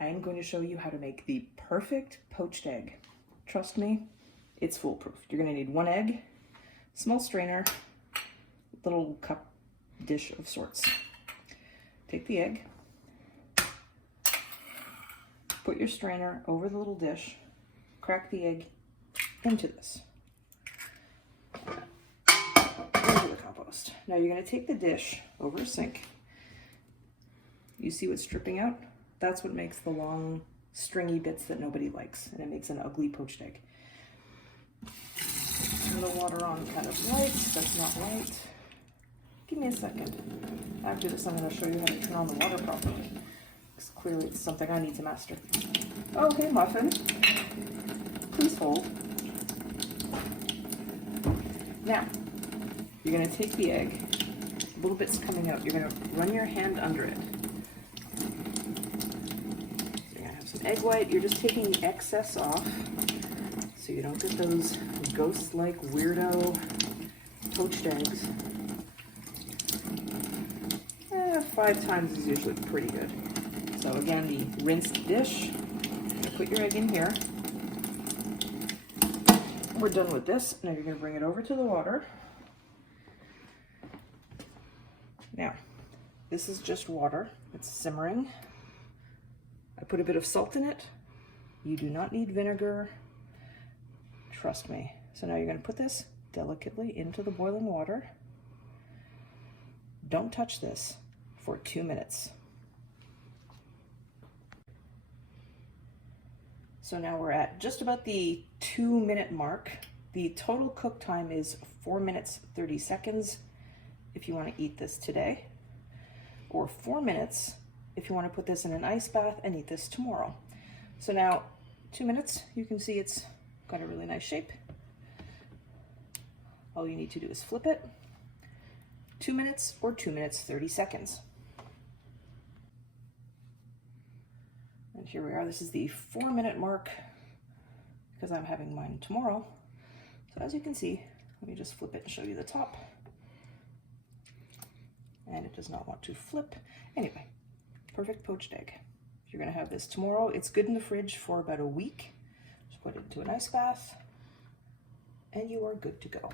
I am going to show you how to make the perfect poached egg. Trust me, it's foolproof. You're going to need 1 egg, small strainer, little cup dish of sorts. Take the egg, put your strainer over the little dish, crack the egg into this, into the compost. Now you're going to take the dish over a sink. You see what's dripping out? That's what makes the long stringy bits that nobody likes, and it makes an ugly poached egg. Turn the water on kind of light. That's not light. Give me a second. After this, I'm going to show you how to turn on the water properly, because clearly it's something I need to master. Oh, hey, muffin. Please hold. Now, you're going to take the egg. Little bits coming out. You're going to run your hand under it. Egg white, you're just taking the excess off so you don't get those ghost-like weirdo poached eggs. 5 times is usually pretty good. So again, the rinsed dish, you're going to put your egg in here. We're done with this. Now you're going to bring it over to the water. Now, this is just water. It's simmering. I put a bit of salt in it. You do not need vinegar. Trust me. So now you're going to put this delicately into the boiling water. Don't touch this for 2 minutes. So now we're at just about the 2-minute mark. The total cook time is 4 minutes 30 seconds if you want to eat this today, or 4 minutes if you want to put this in an ice bath and eat this tomorrow. So now, 2 minutes, you can see it's got a really nice shape. All you need to do is flip it. 2 minutes or 2 minutes, 30 seconds. And here we are. This is the 4-minute mark because I'm having mine tomorrow. So as you can see, let me just flip it and show you the top. And it does not want to flip. Anyway. Perfect poached egg. If you're going to have this tomorrow, it's good in the fridge for about a week. Just put it into an ice bath, and you are good to go.